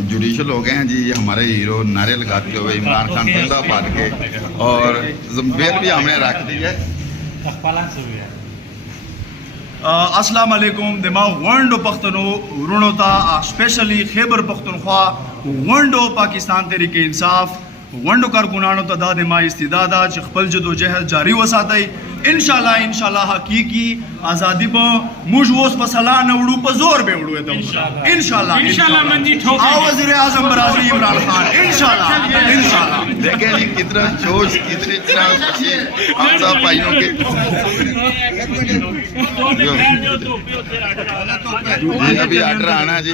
Judicial हो गए हैं जी हमारे हीरो नारे लगाते हुए इमरान खान जिंदाबाद के, और बेल भी हमने रख दी है। अस्सलाम वालेकुम दिमा वंडो पख्तनो रुणोता स्पेशली खैबर पख्तनख्वा वंडो पाकिस्तान तहरीक इंसाफ वंडो कारकुनानो ता दिमा इस्तिदादा खपल जदोजहद जारी वसातई इंशाल्लाह हकीकी आज़ादी पर मुझ वोस पसला नवड़ू पर जोर बेवड़ू तो इंशाल्लाह मंजी ठोक आओ वज़ीर आज़म बराज़ी इमरान खान इंशाल्लाह देखें जी कितना जोश कितनी खुशी हम सब भाइयों के। अभी आर्डर आना जी।